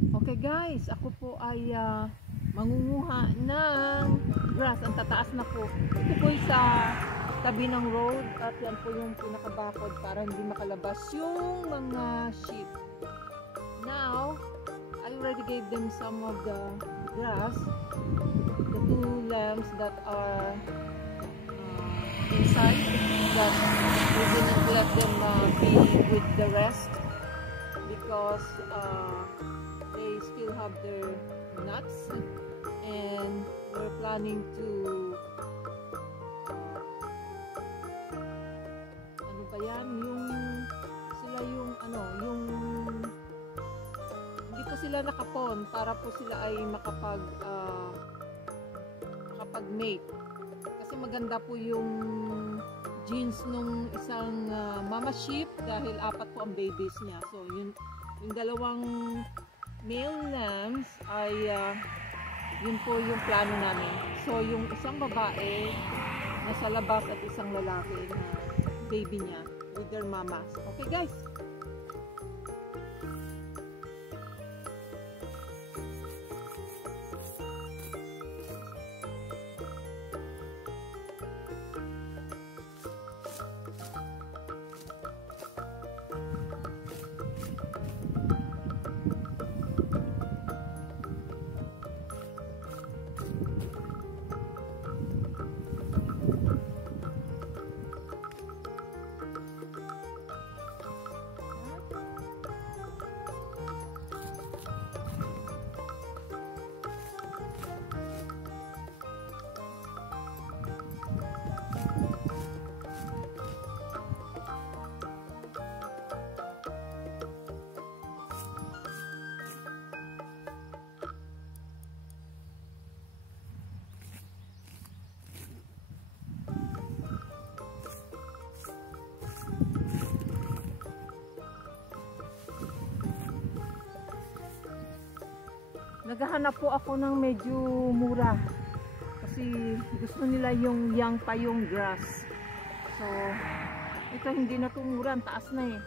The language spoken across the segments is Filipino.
Okay guys, ako po ay mangunguha ng grass. Ang tataas na po. Ito po sa tabi ng road at yan po yung pinakabakod para hindi makalabas yung mga sheep. Now, I already gave them some of the grass. The two lambs that are inside, that we didn't let them be with the rest because they still have their nuts, and we're planning to ano ba yan, yung sila yung yung hindi po sila nakapon para po sila ay makapag-mate, kasi maganda po yung genes nung isang mama sheep dahil 4 po ang babies niya. So yung dalawang male lambs ay yun po yung plano namin. So yung isang babae nasa labas at isang lalaki na baby niya with their mamas. Okay guys? Naghahanap po ako ng medyo mura kasi gusto nila yung young pa yung grass. So ito hindi na ito mura, ang taas na eh.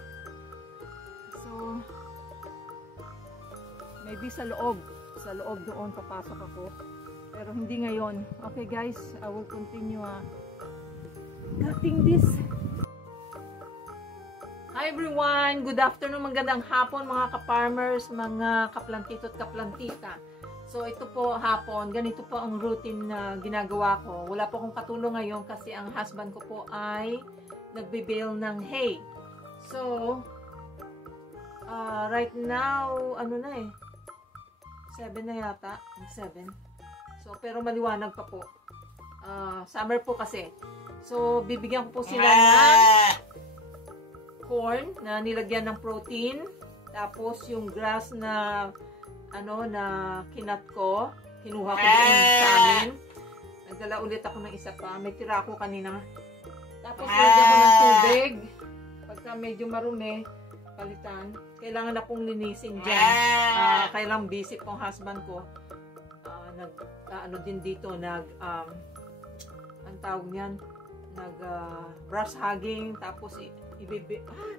So maybe sa loob doon papasok ako, pero hindi ngayon. Okay guys, I will continue cutting this. Hi everyone! Good afternoon, magandang hapon mga ka-farmers, mga kaplantito at kaplantita. So ito po hapon, ganito po ang routine na ginagawa ko. Wala po akong katulong ngayon kasi ang husband ko po ay nagbe-bale ng hay. So, right now, ano na eh, 7 na yata, 7. So, pero maliwanag pa po. Summer po kasi. So, bibigyan ko po sila ng corn na nilagyan ng protein, tapos yung grass na na kinat ko, kinuha ko doon sa amin. Nagdala ulit ako ng isa pa, may tira ako kanina. Tapos nilagyan ko ng tubig, pagka medyo marumi, palitan. Kailangan na pong linisin dyan. Kailangan busy pong husband ko. Din dito, ang tawag niyan, brush hugging, tapos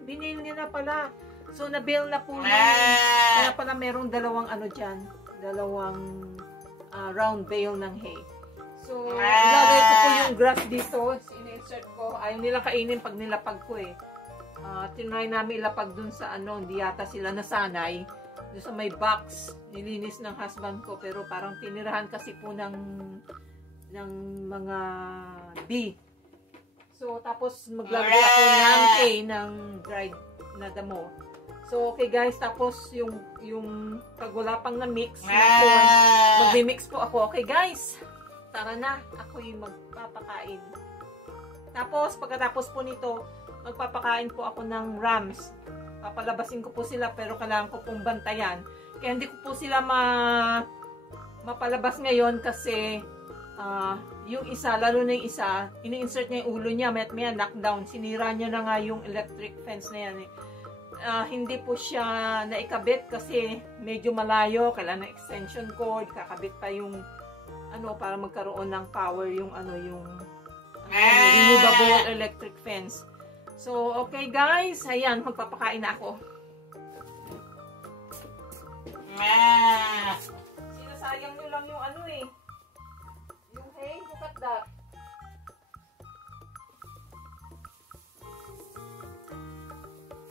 binil niya na pala. So, na-bail na po kaya pala merong dalawang dalawang round bale ng hay. So, ilalagay ko po yung grass dito. In-insert ko. Ayaw nilang kainin pag nilapag ko eh. Tinry namin ilapag dun sa hindi yata sila nasanay. Dun sa may box, nilinis ng husband ko. Pero parang tinirahan kasi po ng mga bee. So, tapos maglalagay ako ng hay, ng dried na damo. So, okay guys, tapos yung pag wala pang na-mix na corn, magmi-mix po ako. Okay guys, tara na, ako yung magpapakain. Tapos, pagkatapos po nito, magpapakain po ako ng rams. Papalabasin ko po sila, pero kailangan ko pong bantayan. Kaya hindi ko po sila mapalabas ngayon kasi yung isa, lalo na yung isa, ini-insert niya yung ulo niya, may knockdown. Sinira niya na nga yung electric fence na yan eh. Hindi po siya naikabit kasi medyo malayo, kailangan ng extension cord, kakabit pa yung para magkaroon ng power yung removable electric fence. So, okay guys, ayan, magpapakain na ako. Sinasayang nyo lang yung ano eh. Yung hay, look at that.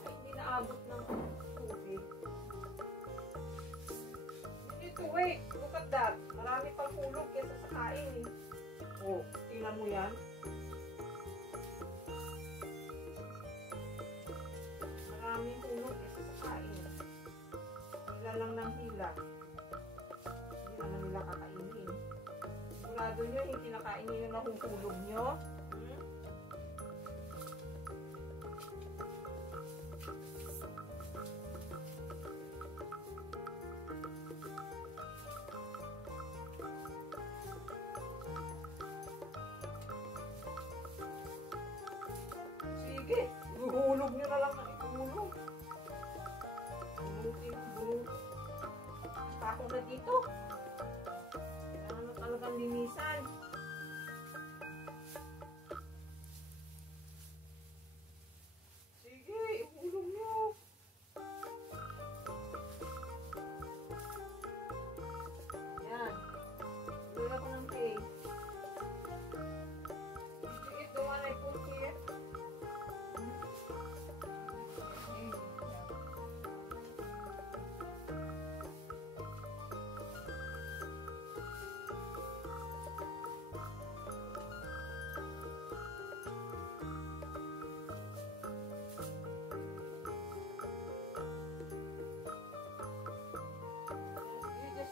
Ay, hindi naabot ng tubig. Hindi to wait. Look at that. Marami pang hulog kesa sa kain eh. Oh, tingnan mo yan. Maraming hulog kesa sa kain. Hila lang ng hila. Hindi naman nila kakainin. Sigurado nyo, hindi kinakain nyo yung nahuhulog nyo. Sige, huhulog nyo na lang na ihulog. Hulog. Ako na dito. Kailangan na talagang linisan. Sige, ihulog nyo. Yan. Hulog ako ng hay. Did you eat the one I put here?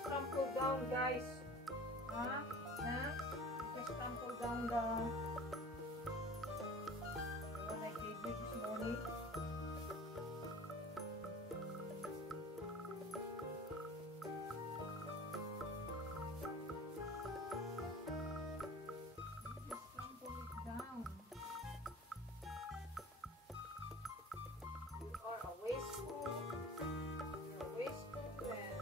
Trample down, guys. Huh? Just trample down the one I gave you this morning. Just trample it down. You are a wasteful. You're a wasteful man.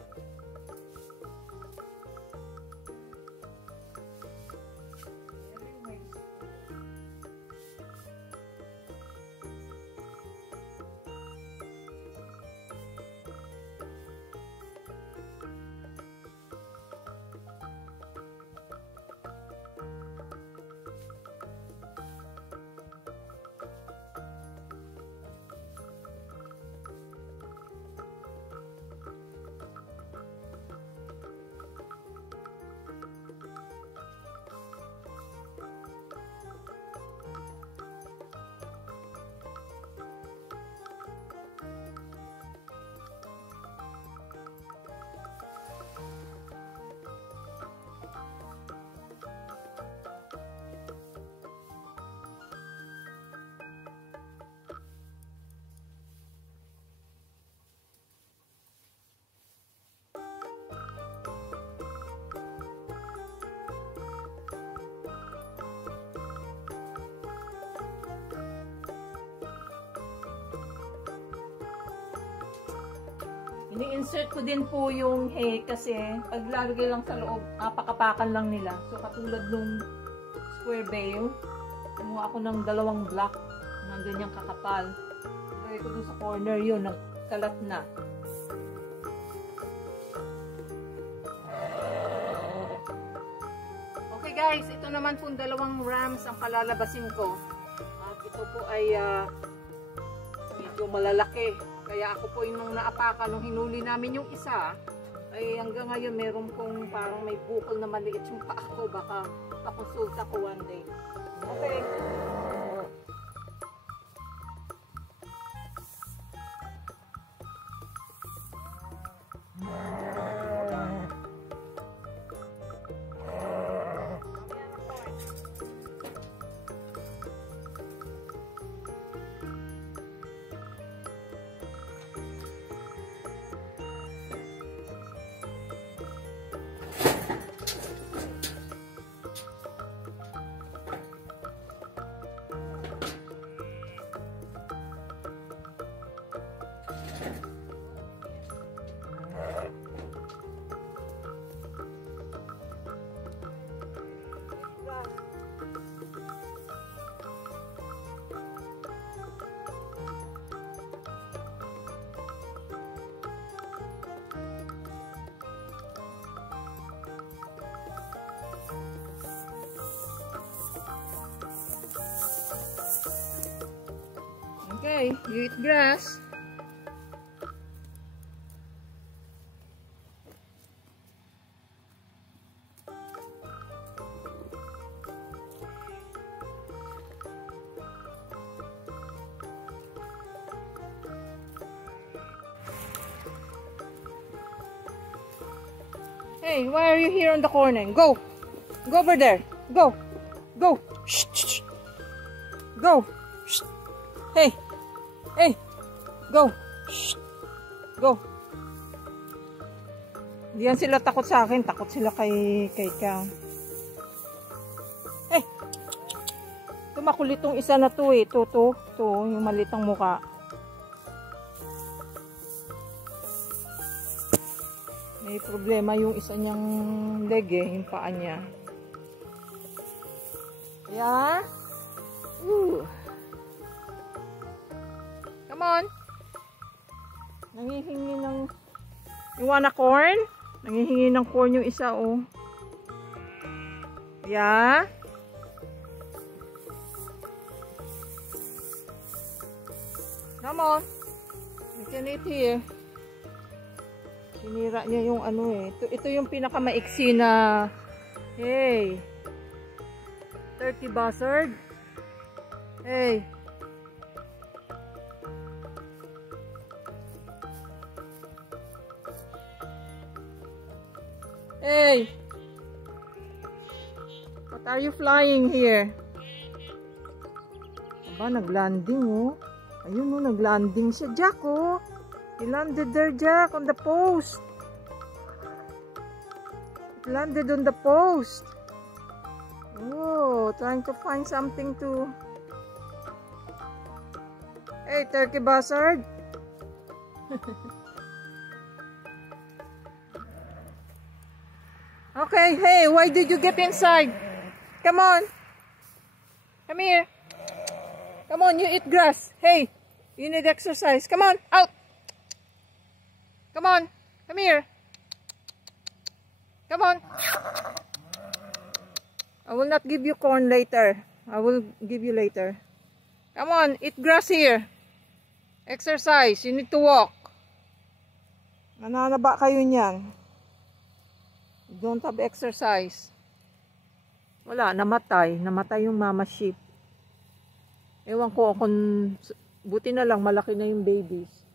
Ini-insert ko din po yung hay kasi pag lalagay lang sa loob, apakapakan lang nila. So katulad nung square bale, kumuha ako ng 2 block ng ganyang kakapal. Lagay ko dun sa corner yun, nagkalat na. Okay guys, ito naman po 2 rams ang palalabasin ko. At ito po ay medyo malalaki. Kaya ako po yung naapakan nung hinuli namin yung isa, ay hanggang ngayon meron pong parang may bukol na maliit yung paa ko. Baka pakonsulta ko one day. Okay. Hey, you eat grass. Hey, why are you here on the corner? Go! Go over there! Go! Go! Shh! Shh! Go! Shh! Hey! Hey! Go! Shh! Go! Diyan sila takot sa akin. Takot sila kay Kang. Hey! Tumakulit tong isa na to eh. To, yung malitang muka. May problema yung isa niyang leg eh, yung paa niya. Yeah? Ooh. Come on. Nangihingi ng... You wanna corn? Nangihingi ng corn yung isa oh. Yeah? Come on. You can eat here. Sinira niya yung ano eh. Ito yung pinakamaiksi na hey. Turkey buzzard. Hey. Hey. What are you flying here? Aba, naglanding oh. Ayun oh, naglanding siya, Jack oh. He landed there, Jack, on the post. It landed on the post. Oh, trying to find something to... Hey, turkey buzzard. Okay, hey, why did you get inside? Come on. Come here. Come on, you eat grass. Hey, you need exercise. Come on, out. Come on, come here. Come on. I will not give you corn later. I will give you later. Come on, eat grass here. Exercise, you need to walk. Nananaba kayo niyan. You don't have exercise. Wala, namatay. Namatay yung mama sheep. Ewan ko kung buti na lang malaki na yung babies.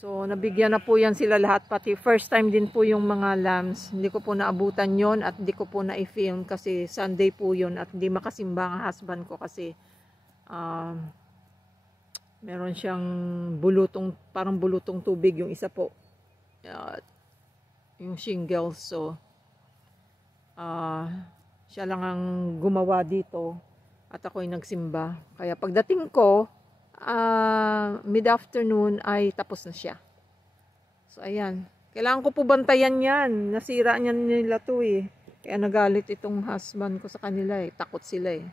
So, nabigyan na po yan sila lahat. Pati first time din po yung mga lambs. Hindi ko po naabutan yon at hindi ko po na-film kasi Sunday po yun at hindi makasimba ang husband ko kasi meron siyang bulutong, parang bulutong tubig yung isa po. Yung shingles. So, siya lang ang gumawa dito at ako'y nagsimba. Kaya pagdating ko, mid-afternoon ay tapos na siya. So, ayan. Kailangan ko po bantayan yan. Nasira niyan nila to eh. Kaya nagalit itong husband ko sa kanila eh. Takot sila eh.